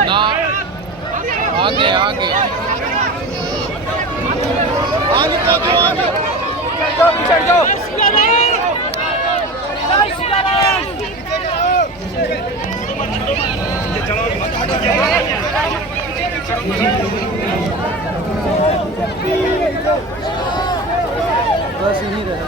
ना आगे आगे बस यही रहे।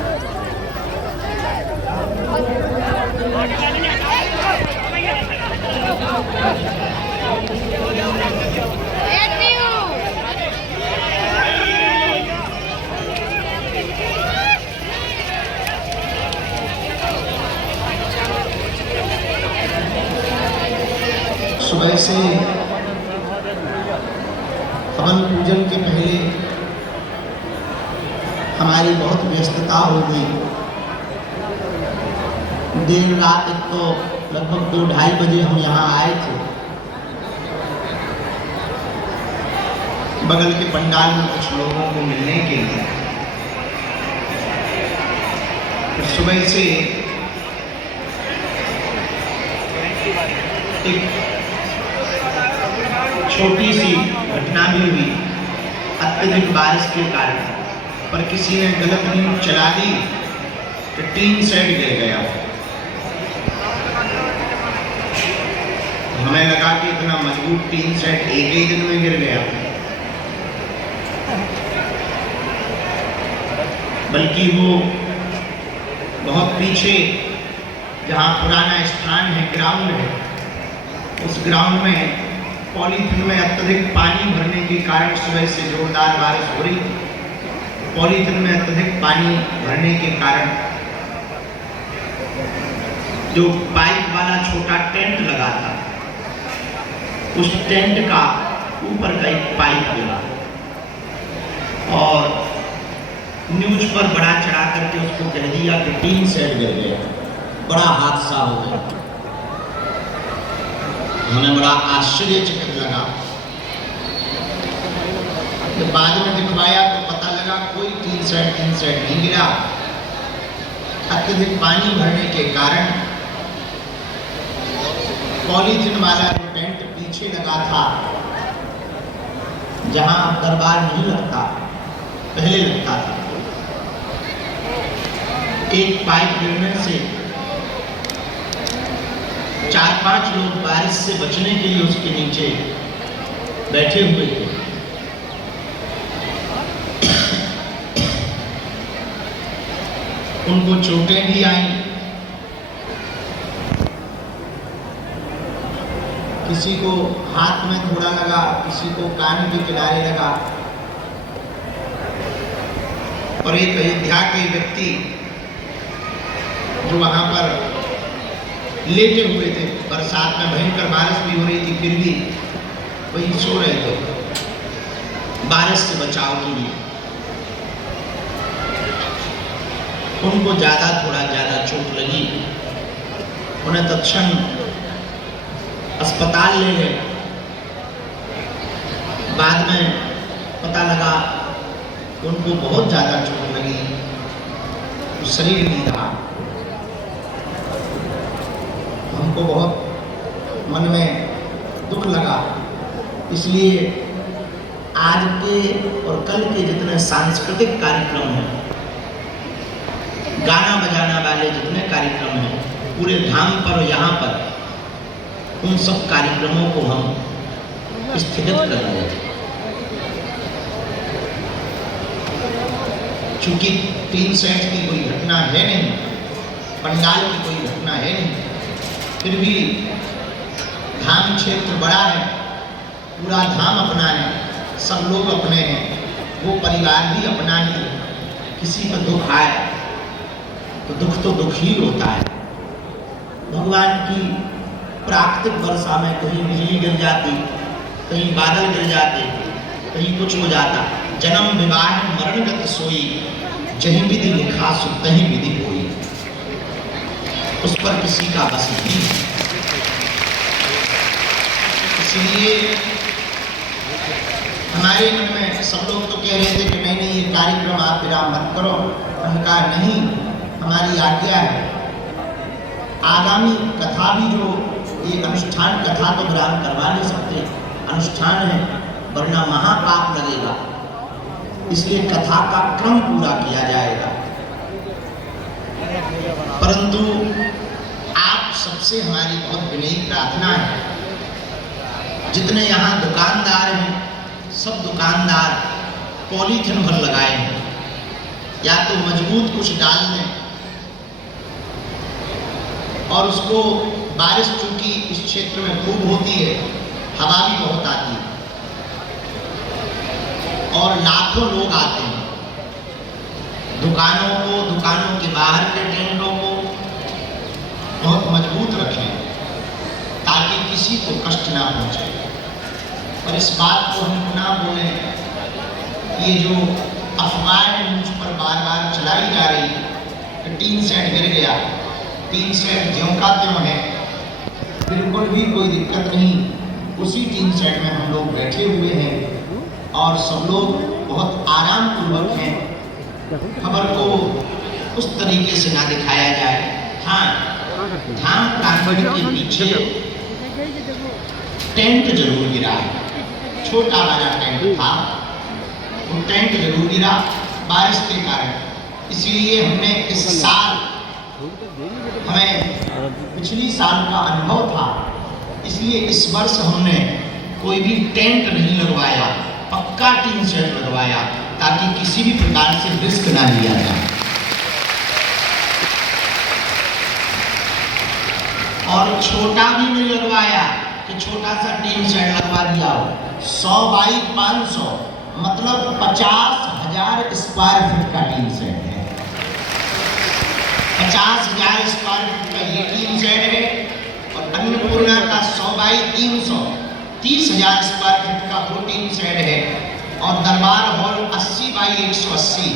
सुबह से हवन पूजन के पहले हमारी बहुत व्यस्तता हो गई। देर रात एक तो लगभग 2-2:30 बजे हम यहाँ आए थे। बगल के पंडाल में कुछ लोगों को मिलने के लिए। फिर सुबह से एक छोटी सी घटना भी हुई अत्यधिक बारिश के कारण, पर किसी ने गलत नींव चला दी तो टीन सेट गिर गया। हमें लगा कि इतना मजबूत टीन सेट एक ही दिन में गिर गया, बल्कि वो बहुत पीछे जहाँ पुराना स्थान है, ग्राउंड है, उस ग्राउंड में पॉलीथिन में अत्यधिक पानी भरने के कारण सुबह से जोरदार बारिश हो रही थी। पॉलीथिन में अत्यधिक पानी भरने के कारण जो पाइप वाला छोटा टेंट लगा था, उस टेंट का ऊपर का एक पाइप गिरा और न्यूज पर बड़ा चढ़ा करके उसको कह दिया कि टीन सेट गिर गया। बड़ा हादसा हो गया। हमें बड़ा आश्चर्यचकित लगा। जब बाद में दिखवाया तो पता लगा कोई टीन सेट नहीं गिरा। अत्यधिक पानी भरने के कारण पॉलीथिन वाला जो टेंट पीछे लगा था, जहां दरबार नहीं लगता, पहले लगता था, एक पाइप गिरने से 4-5 लोग बारिश से बचने के लिए उसके नीचे बैठे हुए थे। उनको चोटें भी आई, किसी को हाथ में थोड़ा लगा, किसी को कान के किनारे लगा। और एक अयोध्या के व्यक्ति जो वहां पर लेटे हुए थे, बरसात में भयंकर बारिश भी हो रही थी, फिर भी वही सो रहे थे बारिश से बचाव के लिए। उनको थोड़ा ज्यादा चोट लगी। उन्हें तत्क्षण अस्पताल ले गए। बाद में पता लगा कि उनको बहुत ज्यादा चोट लगी, तो शरीर नहीं रहा। हमको बहुत मन में दुख लगा। इसलिए आज के और कल के जितने सांस्कृतिक कार्यक्रम हैं, गाना बजाना वाले जितने कार्यक्रम हैं पूरे धाम पर और यहाँ पर, उन सब कार्यक्रमों को हम स्थगित कर रहे थे। चूंकि टीन सेट की कोई घटना है नहीं, पंडाल की कोई घटना है नहीं, फिर भी धाम क्षेत्र बड़ा है, पूरा धाम अपना है, सब लोग अपने हैं, वो परिवार भी अपना ही है। किसी पर दुख आए तो दुख तो दुख ही होता है। भगवान की प्राकृतिक वर्षा में कहीं बिजली गिर जाती, कहीं बादल गिर जाते, कहीं कुछ हो जाता। जन्म विवाह मरण गत सोई, जहीं विधि लिखा सो तहीं विधि होई। उस पर किसी का बस नहीं है। इसलिए हमारे मन में सब लोग तो कह रहे थे कि नहीं नहीं, ये कार्यक्रम आप विराम मत करो। हमने कहा नहीं, हमारी आज्ञा है। आगामी कथा भी जो ये अनुष्ठान, कथा तो ग्राम करवा नहीं सकते, अनुष्ठान है, वरना महापाप लगेगा, इसलिए कथा का क्रम पूरा किया जाएगा। परंतु आप सबसे हमारी बहुत विनयी प्रार्थना है, जितने यहाँ दुकानदार हैं सब दुकानदार पॉलीथिन भर लगाए हैं, या तो मजबूत कुछ डाल दें और उसको, बारिश चूंकि इस क्षेत्र में खूब होती है, हवा भी बहुत आती है और लाखों लोग आते हैं, दुकानों को, दुकानों के बाहर के टेंटों को बहुत मजबूत रखें ताकि किसी को कष्ट ना पहुंचे। और इस बात को हम ना बोलें, ये जो अफवाह मुझ पर बार बार चलाई जा रही कि टीन सेट गिर गया, टीन सेट ज्यों का त्यों है, बिल्कुल भी कोई दिक्कत नहीं, उसी टीन सेट में हम लोग बैठे हुए हैं और सब लोग बहुत आराम पूर्वक हैं। खबर को उस तरीके से ना दिखाया जाए। हाँ, धाम प्रांगण के पीछे टेंट जरूर गिरा है, छोटा वाला टेंट था, वो टेंट जरूर गिरा बारिश के कारण, इसलिए हमने इस साल, हमें पिछली साल का अनुभव था, इसलिए इस वर्ष हमने कोई भी टेंट नहीं लगवाया, पक्का टीन शेड लगवाया ताकि किसी भी प्रकार से रिस्क ना लिया जाए। और छोटा भी नहीं लगवाया कि छोटा सा टीन शेड लगवा दिया हो, 100 बाई 500 मतलब 50,000 स्क्वायर फीट का टीन शेड है। 50,000 स्क्वायर फीट का ये टीन शेड है और अन्नपूर्णा का 100 बाई 300 30,000 स्क्वायर फीट का वो टीन शेड है और दरबार हॉल 80 बाई 180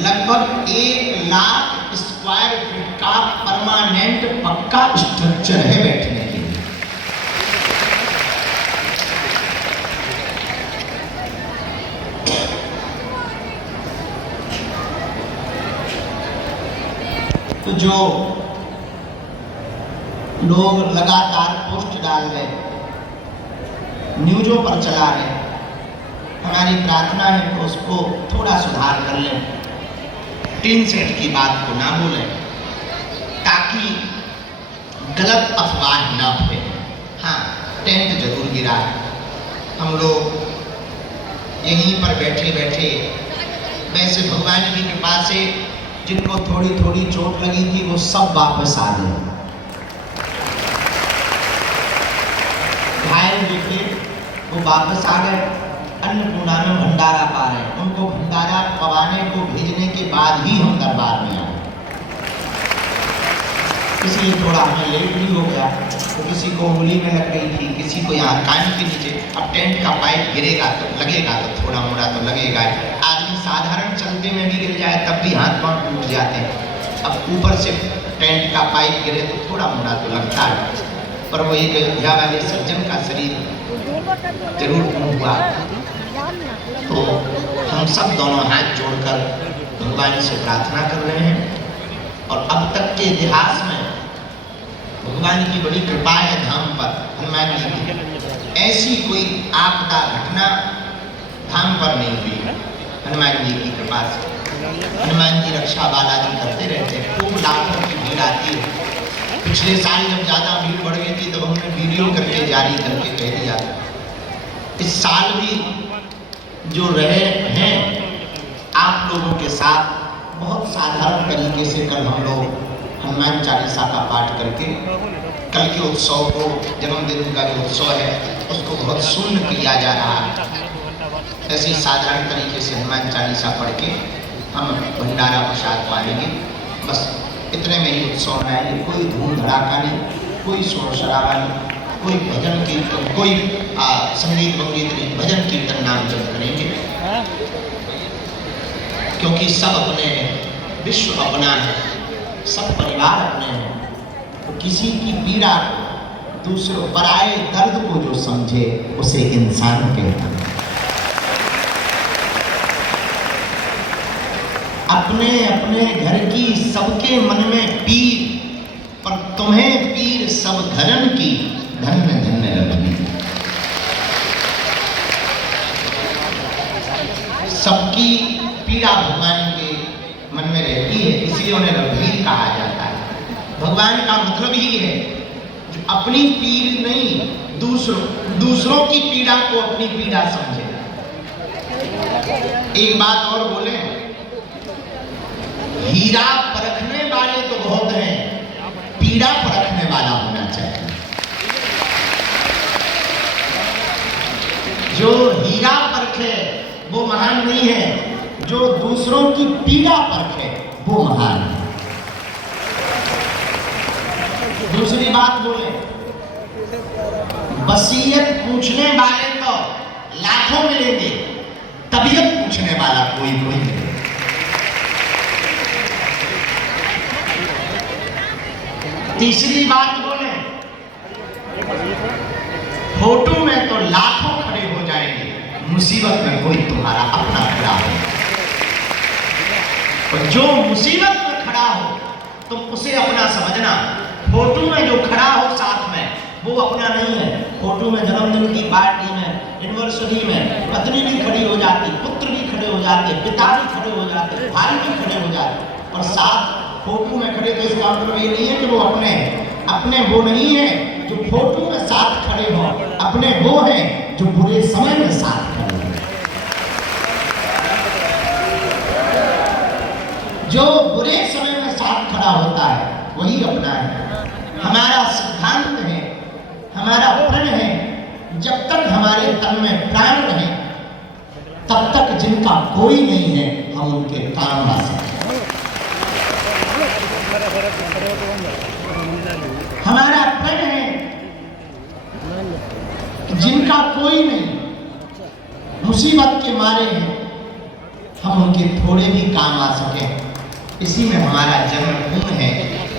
लगभग 1 लाख स्क्वायर फीट का परमानेंट पक्का स्ट्रक्चर है बैठने के लिए। तो जो लोग लगातार पोस्ट डाल रहे, न्यूज़ों पर चला रहे, हमारी प्रार्थना है कि उसको थोड़ा सुधार कर लें, टीन सेट की बात को ना बोलें ताकि गलत अफवाह ना फैले। हाँ, टेंट जरूर गिरा है, हम लोग यहीं पर बैठे बैठे, वैसे भगवान की कृपा से जिनको थोड़ी थोड़ी चोट लगी थी वो सब वापस आ गए, घायल जो थे वो वापस आ गए, अन्नपूर्णा में भंडारा पा रहे हैं, उनको भंडारा पवाने को भेजने के बाद ही हम दरबार में आए, इसलिए थोड़ा हमें लेट भी हो गया। तो किसी को उंगली में लग गई थी, किसी को यहाँ कान के नीचे, अब टेंट का पाइप गिरेगा तो लगेगा, तो थोड़ा मोड़ा तो लगेगा। आदमी साधारण चलते में भी गिर जाए तब भी हाथ पांव टूट जाते हैं, अब ऊपर से टेंट का पाइप गिरे तो थोड़ा मोड़ा तो लगता है, पर वो एक अयोध्या वाले सज्जन का शरीर जरूर हुआ। तो हम सब दोनों हाथ जोड़कर भगवान से प्रार्थना कर रहे हैं और अब तक के इतिहास में भगवान की बड़ी कृपा है धाम पर, हनुमान जी की ऐसी कोई आपदा घटना धाम पर नहीं हुई, हनुमान जी की कृपा से। हनुमान जी रक्षा बालाजी करते रहते हैं, खूब लाखों की भीड़ आती है। पिछले साल जब ज़्यादा भीड़ बढ़ गई थी तब हमने वीडियो करके जारी करके कह दिया, इस साल भी जो रहे हैं आप लोगों के साथ बहुत साधारण तरीके से कल हम लोग हनुमान चालीसा का पाठ करके कल के उत्सव को, जन्मदिन का जो उत्सव है उसको बहुत शून्य किया जा रहा है। ऐसे साधारण तरीके से हनुमान चालीसा पढ़ के हम भंडारा प्रसाद पाएंगे, बस इतने में ही उत्सव मनाएंगे। कोई धूम धड़ाका नहीं, कोई शोर शराबा नहीं, कोई भजन कीर्तन, कोई संगीत वंगीत नहीं, भजन कीर्तन नाम जप करेंगे, क्योंकि सब अपने हैं, विश्व अपना है, सब परिवार अपने हैं। तो किसी की पीड़ा को, दूसरों पराये दर्द को जो समझे उसे इंसान कहता है। अपने अपने घर की सबके मन में पीर, पर तुम्हें सब धरन की, धन्य धन्य रघुवीर। सबकी पीड़ा भगवान के मन में रहती है, इसलिए उन्हें रघुवीर कहा जाता है। भगवान का मतलब ही है जो अपनी पीड़ नहीं, दूसरों की पीड़ा को अपनी पीड़ा समझे। एक बात और बोले, हीरा परखने वाले तो बहुत हैं, पीड़ा परखने वाला होना चाहिए। जो हीरा परखे वो महान नहीं है, जो दूसरों की पीड़ा परखे वो महान है। दूसरी बात बोले, वसीयत पूछने वाले तो लाखों मिलेंगे, तबीयत पूछने वाला कोई मिलेगा। तीसरी बात बोले, फोटो में तो लाखों खड़े हो जाएंगे, मुसीबत में कोई तुम्हारा अपना खड़ा हो। और जो मुसीबत में खड़ा हो तुम उसे अपना समझना। फोटो में जो खड़ा हो साथ में वो अपना नहीं है। फोटो में जन्मदिन की पार्टी में, एनिवर्सरी में पत्नी भी खड़ी हो जाती, पुत्र भी खड़े हो जाते, पिता भी खड़े हो जाते, भाई भी खड़े हो जाते, और साथ फोटो में खड़े। तो इसका मतलब ये नहीं है कि वो अपने वो नहीं है जो फोटो में साथ खड़े हो, अपने वो हैं जो बुरे समय में साथ खड़े हो। जो बुरे समय में साथ खड़ा होता है वही अपना है। हमारा सिद्धांत है, हमारा प्रण है, जब तक हमारे तन में प्राण रहे तब तक जिनका कोई नहीं है हम उनके काम आ सकते। हमारा प्रण है कि जिनका कोई नहीं, मुसीबत के मारे हैं, हम उनके थोड़े भी काम आ सके। इसी में हमारा जन्म पूर्ण है,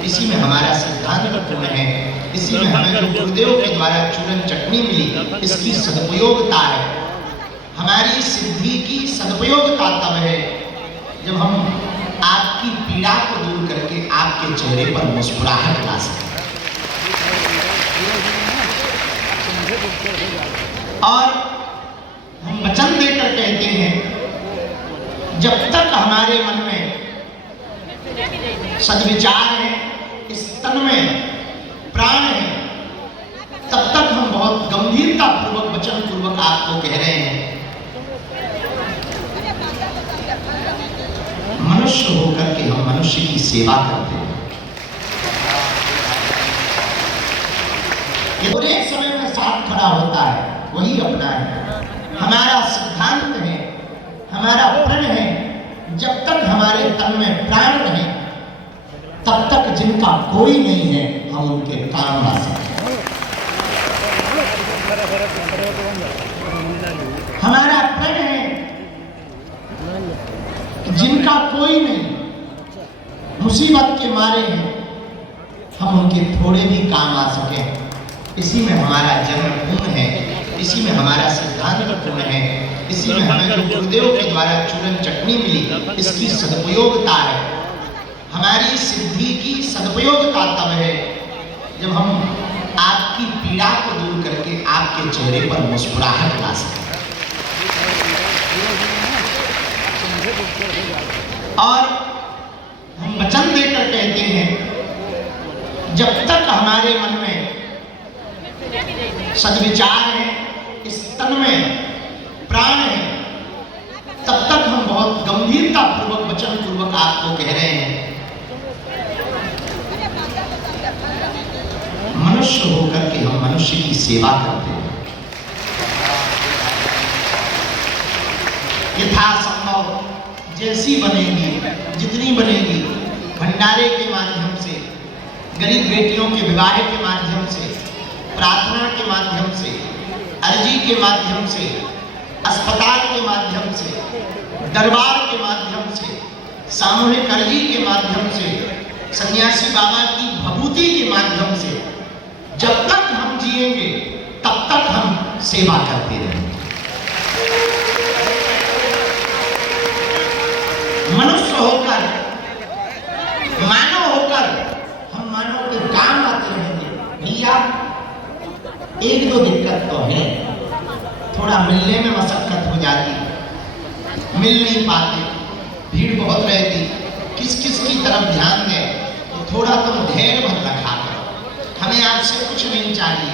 इसी में हमारा सिद्धांत पूर्ण है, इसी में हमें जो गुरुदेव के द्वारा चूरन चटनी मिली इसकी सदुपयोगता है। हमारी सिद्धि की सदुपयोगता तब है जब हम आपकी पीड़ा को दूर करके आपके चेहरे पर मुस्कुराहट ला सकें। और हम वचन देकर कहते हैं, जब तक हमारे मन में सद्विचार है, इस तन में प्राण है, तब तक हम बहुत गंभीरता पूर्वक वचन पूर्वक आपको कह रहे हैं, मनुष्य होकर के हम मनुष्य की सेवा करते हैं। ये बुरे समय में साथ खड़ा होता है वही अपना है। हमारा सिद्धांत है, हमारा प्रण है, जब तक हमारे तन में प्राण रहे तब तक जिनका कोई नहीं है हम उनके काम आ सकते। हमारा प्रण है कि जिनका कोई नहीं, मुसीबत के मारे हैं, हम उनके थोड़े भी काम आ सके। इसी में हमारा जन्म पूर्ण है, इसी में हमारा सिद्धांत पूर्ण है, इसी में हमें जो गुरुदेव के द्वारा चूरन चटनी मिली इसकी सदुपयोगता है। हमारी सिद्धि की सदुपयोगता तब है जब हम आपकी पीड़ा को दूर करके आपके चेहरे पर मुस्कुराहट ला सकें। और हम वचन देकर कहते हैं, जब तक हमारे मन में सद्विचार है, इस तन में प्राण है, तब तक हम बहुत गंभीरता पूर्वक वचन पूर्वक आपको कह रहे हैं, मनुष्य होकर के हम मनुष्य की सेवा करते हैं। यथासंभव जैसी बनेगी, जितनी बनेगी, भंडारे के माध्यम से, गरीब बेटियों के विवाह के माध्यम से, प्रार्थना के माध्यम से, अर्जी के माध्यम से, अस्पताल के माध्यम से, दरबार के माध्यम से, सामूहिक अर्जी के माध्यम से, सन्यासी बाबा की भभूति के माध्यम से, जब तक हम जिएंगे तब तक हम सेवा करते रहेंगे। मनुष्य होकर, मानव होकर हम मानव के काम आते रहेंगे। भैया एक दो दिक्कत तो है, थोड़ा मिलने में मशक्कत हो जाती, मिल नहीं पाते, भीड़ बहुत रहती, किस किस की तरफ ध्यान दें, तो थोड़ा तुम धैर्य भर रखा करो। हमें आपसे कुछ नहीं चाहिए,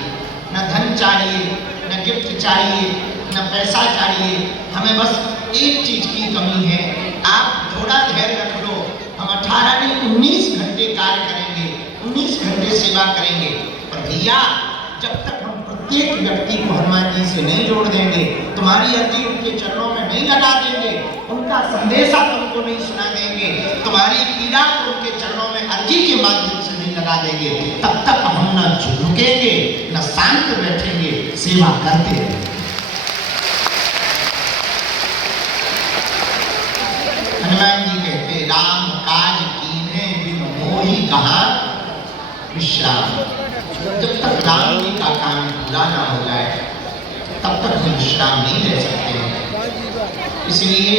न धन चाहिए, न गिफ्ट चाहिए, न पैसा चाहिए, हमें बस एक चीज की कमी है, आप थोड़ा धैर्य रख लो। हम 18 नहीं 19 घंटे कार्य करेंगे, 19 घंटे सेवा करेंगे, पर भैया जब तक हम प्रत्येक व्यक्ति को हनुमान जी से नहीं जोड़ देंगे, तुम्हारी अर्जी उनके चरणों में नहीं लगा देंगे, उनका संदेशा तुमको नहीं सुना देंगे, तुम्हारी पीड़ा को उनके चरणों में अर्जी के माध्यम से नहीं लगा देंगे, तब तक हम न झुकेंगे न शांत बैठेंगे, सेवा करते रहेंगे। हनुमान जी कहते राम काज कीन्हे बिन मोहि कहा विश्राम। जब तक राम जी का काम पूरा ना हो जाए तब तक हम विश्राम नहीं ले सकते हैं। इसलिए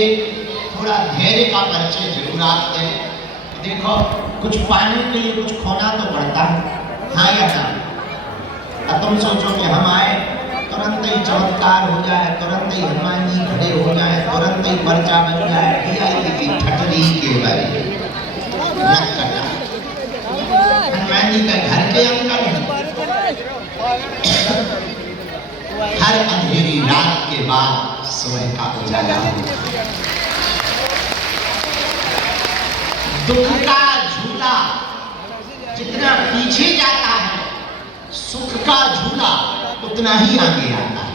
थोड़ा धैर्य का परिचय जरूर आप दें। देखो कुछ पाने के लिए कुछ खोना तो पड़ता है, हाँ या ना? अब तुम सोचो कि हम आए तुरंत ही चमत्कार हो जाए, तुरंत ही हनुमान जी खड़े हो जाए, तुरंत ही पर्चा बन जाए, ठटरी के बारे हनुमान जी का घर के अंदर हर अंधेरी रात के बाद सुबह का उजाला दुख का झूला जितना पीछे जाता है, सुख का झूला उतना ही आगे आता है।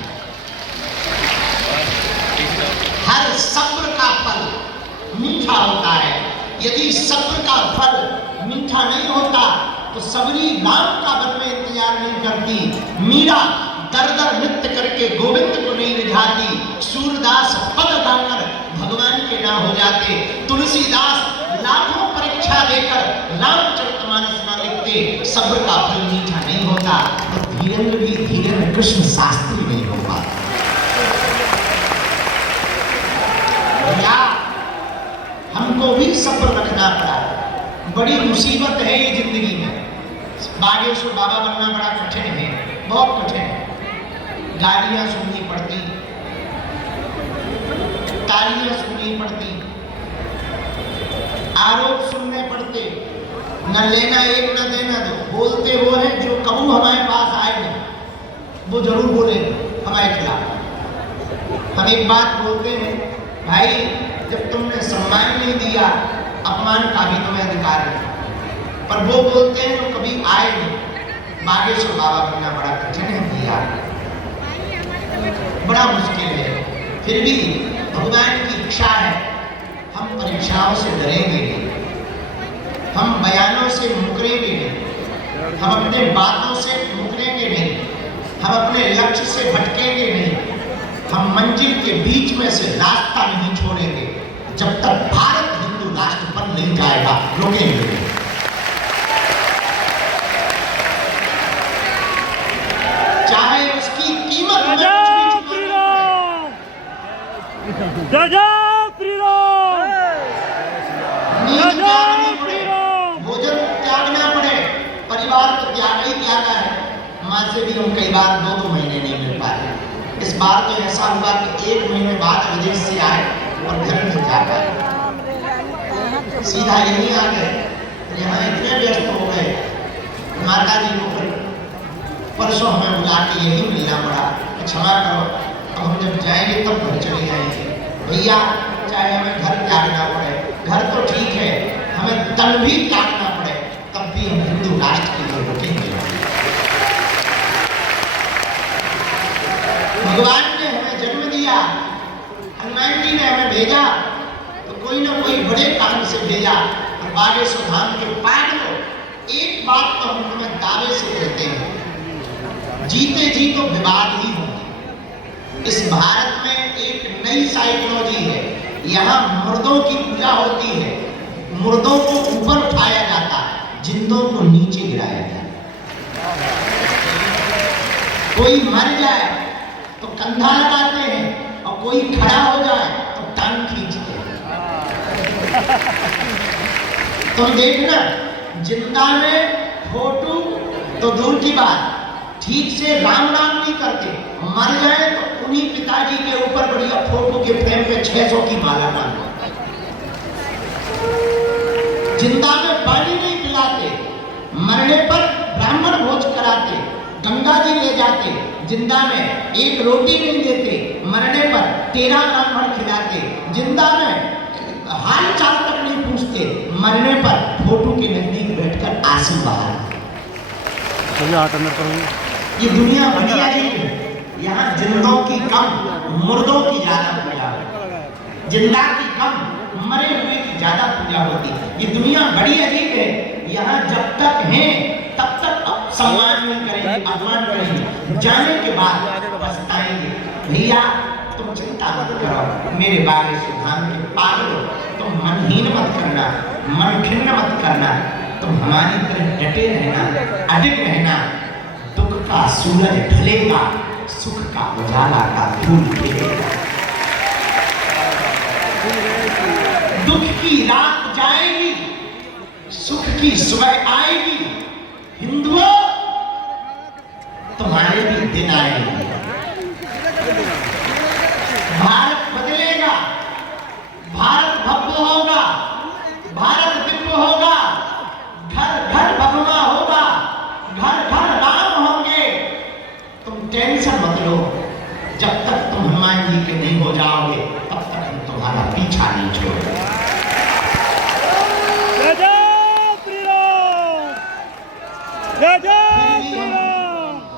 हर सब्र का फल मीठा होता है, यदि सब्र का फल मीठा नहीं होता तो सबरी राम का वन में इंतजार नहीं करती, मीरा दर दर नृत्य करके गोविंद को नहीं रिझाती, सूरदास पद गाकर भगवान के ना हो जाते, तुलसीदास लाखों परीक्षा देकर रामचरितमानस ना लिखते। सब्र का फल मीठा नहीं होता तो धीरेन्द्र भी धीरेन्द्र कृष्ण शास्त्री नहीं हो पाता। भैया हमको भी सब्र रखना पड़ा, बड़ी मुसीबत है ये जिंदगी में। बागेश्वर बाबा बनना बड़ा कठिन है, बहुत कठिन है। गालियां सुननी पड़ती, तालियां सुननी पड़ती, आरोप सुनने पड़ते, न लेना एक न देना दो। बोलते वो है जो कबू हमारे पास आए नहीं, वो जरूर बोले हमारे खिलाफ। हम एक बात बोलते हैं, भाई जब तुमने सम्मान नहीं दिया, अपमान का भी तुम्हें अधिकार है, पर वो बोलते हैं तो कभी आए नहीं। बागेश्वर बाबा बनना बड़ा कठिन है भैया, बड़ा मुश्किल है। फिर भी भगवान की इच्छा है, हम परीक्षाओं से डरेंगे नहीं, हम बयानों से मुकरेंगे नहीं, हम अपने बातों से मुकरेंगे नहीं, हम अपने लक्ष्य से भटकेंगे नहीं, हम मंजिल के बीच में से रास्ता नहीं छोड़ेंगे जब तक भारत हिंदू राष्ट्र बन नहीं जाएगा, रुकेंगे। चाहे उसकी कीमत में भोजन त्यागना पड़े, परिवार तो त्याग ही त्यागा है। माँ से भी हम कई बार 2-2 महीने नहीं मिल पाते। इस बार तो ऐसा हुआ कि 1 महीने बाद विदेश से आए और घर नहीं जा पाए, सीधा यहीं आ गए। यहाँ इतने व्यस्त हो गए, माता जी को परसों हमें बुला के यही मिलना पड़ा, क्षमा करो, अब हम जब जाएंगे तब घर चले जाएंगे। भैया चाहे हमें घर त्यागना पड़े, घर तो ठीक है, हमें तन भी त्यागना पड़े, तब भी हम हिंदू राष्ट्र के लिए रुकेंगे। भगवान ने हमें जन्म दिया, हनुमान जी ने हमें भेजा, तो कोई ना कोई बड़े काम से भेजा। और बागेश्वर धाम के पाठ को एक बात तो हम हमें दावे से कहते हैं, जीते जी तो विवाद ही होंगे। इस भारत में एक नई साइकोलॉजी है, यहाँ मुर्दों की पूजा होती है, मुर्दों को ऊपर उठाया जाता, जिंदों को नीचे गिराया जाता। कोई मर जाए तो कंधा लगाते हैं और कोई खड़ा हो जाए तो टांग खींचते हैं। तुम देखना जिंदा में फोटो तो दूर की बात, ठीक से राम नाम नहीं करते, मर जाए तो उन्हीं पिताजी के ऊपर बढ़िया फोटो के फ्रेम पे 600 की माला डाल दो। जिंदा में पानी नहीं पिलाते, मरने पर ब्राह्मण भोज कराते, गंगा जी ले जाते, जिंदा में एक रोटी नहीं देते, मरने पर 13 ब्राह्मण खिलाते, जिंदा में हाल चाल तक नहीं पूछते, मरने पर फोटो के नजदीक बैठकर आंसू बहाते। ये दुनिया बढ़िया नहीं है, यहाँ जिंदों की कम, मुर्दों की ज्यादा पूजा है, जिंदा की कम, मरे हुए की ज्यादा पूजा होती है। ये दुनिया बड़ी अजीब है, यहाँ जब तक हैं तब तक सम्मान नहीं करेंगे, अपमान करेंगे, जाने के बाद पछताएंगे। भैया तुम चिंता मत करो, मेरे बारे सुधाम के पागलो, तुम मनहीन मत करना, मन खिन्न मत करना, तुम हमारी तरह डटे रहना, अडिग रहना। दुख का सूरज ढलेगा, सुख का उजाला का फूल खिलेगा। दुख की रात जाएगी, सुख की सुबह आएगी। हिंदुओं तुम्हारे भी दिन आएंगे। भारत बदलेगा, भारत भव्य होगा, भारत दिव्य होगा, घर घर भगवा होगा, घर घर राम होंगे। तुम टेंशन मत लो, जब तक तुम हनुमान जी के नहीं हो जाओगे तब तक हम तुम्हारा पीछा नहीं छोड़ेंगे।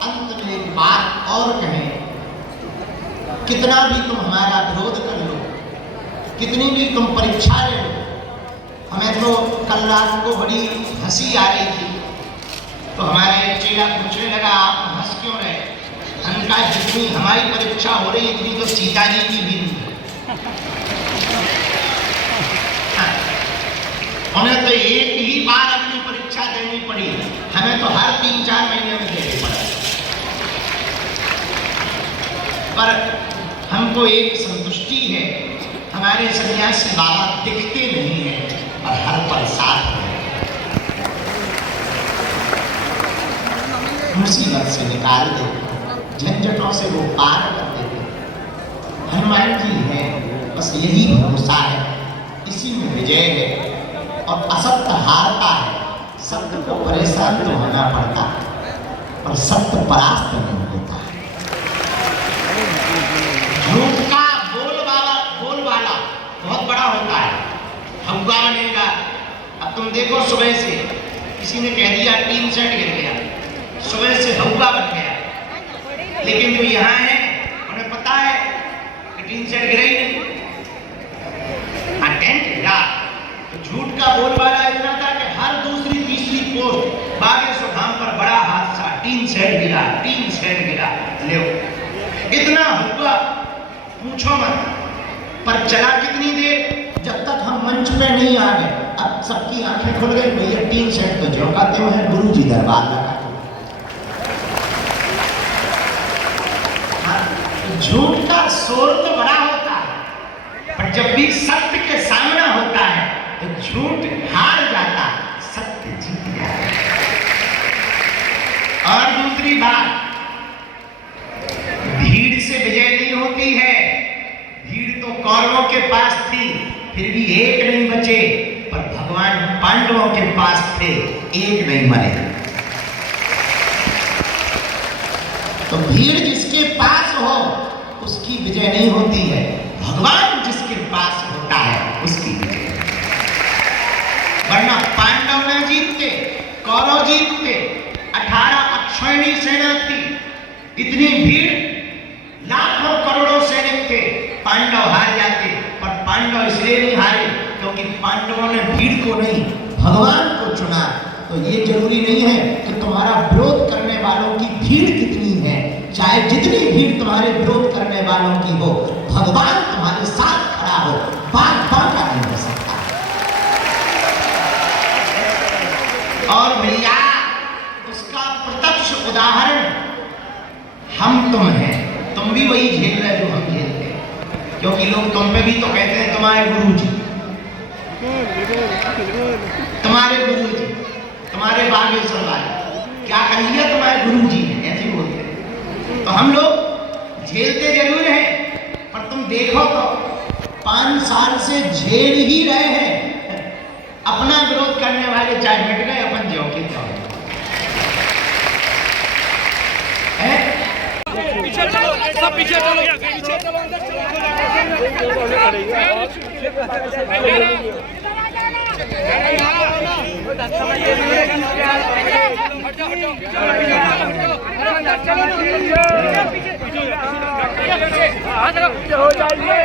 अंत में एक बात और कहें, कितना भी तुम हमारा विरोध कर लो, कितनी भी तुम परीक्षा ले लो, हमें तो कल रात को बड़ी हंसी आ रही थी, तो हमारा एक चेला पूछने लगा आप हंस क्यों रहे? हमने कहा जितनी हमारी परीक्षा हो रही इतनी तो सीता जी की भी नहीं। हमें तो एक ही बार अपनी परीक्षा देनी पड़ी, हमें तो हर 3-4 महीने में देनी पड़ा। पर हमको एक संतुष्टि है, हमारे सन्यासी बाबा दिखते नहीं है और हर पल साथ हैं। मुसीबत से निकाल देते, झंझटों से वो पार कर देते। हनुमान जी हैं, बस यही भरोसा है, इसी में विजय है। और असत्य हारता है, सत्य को परेशान तो होना पड़ता है, पर सत्य परास्त नहीं होता है। झूठ का बोलबाला बहुत बड़ा होता है, हवा बनेगा। अब तुम देखो, सुबह से किसी ने कह दिया टीन सेट गिर गया, सुबह से हवा बन गया, लेकिन जो यहाँ है उन्हें पता है कि टीन सेट गिरा ही नहीं, टेंट गिरा। तो झूठ का बोलबाला इतना था कि हर दूसरी तीसरी पोस्ट बागे सुधाम पर बड़ा हादसा, टीन सेट गिरा, टीन सेट गिरा। ले इतना हुआ पूछो मत। पर चला कितनी देर, जब तक हम मंच पे नहीं आ गए। अब सबकी आंखें खुल गई, भैया टीन सेट तो झोंकाते हुए गुरु जी दरबार लगा। झूठ का शोर तो बड़ा होता है, पर जब भी सत्य के सामना होता है तो झूठ हार जाता, सत्य जीत जाता। और दूसरी बात, भीड़ से विजय नहीं होती है। भीड़ तो कौरवों के पास थी, फिर भी एक नहीं बचे, पर भगवान पांडवों के पास थे, एक नहीं मरे। तो भीड़ जिसके पास हो उसकी विजय नहीं होती है, भगवान जिसके पास होता है उसकी विजय। वरना पांडव न जीतते, कौरव जीतते। 18 अक्षौहिणी सेना थी, इतनी भीड़, लाखों करोड़ों सैनिक थे, पांडव हार जाते। पर पांडव इसलिए नहीं हारे क्योंकि पांडवों ने भीड़ को नहीं, भगवान को चुना। तो ये जरूरी नहीं है कि तुम्हारा विरोध करने वालों की भीड़ कितनी है, चाहे जितनी भीड़ तुम्हारे विरोध करने वालों की हो, भगवान तुम्हारे साथ खड़ा हो, बात बांका नहीं हो सकता। और भैया उसका प्रत्यक्ष उदाहरण हम तुम हैं। तुम भी वही झेल रहे जो हम झेलते हैं, क्योंकि लोग तुम पे भी तो कहते हैं तुम्हारे गुरुजी, तुम्हारे गुरुजी, तुम्हारे बागेश्वर वाले क्या कहिए तुम्हारे गुरुजी हैं, ऐसे बोलते हम लोग झेलते जरूर हैं, पर तुम देखो तो 5 साल से झेल ही रहे हैं। अपना विरोध करने वाले चाहे मिट गए, अपन ज्यों के त्यों हैं। पीछे चलो, सब पीछे चलो। हो जाइए।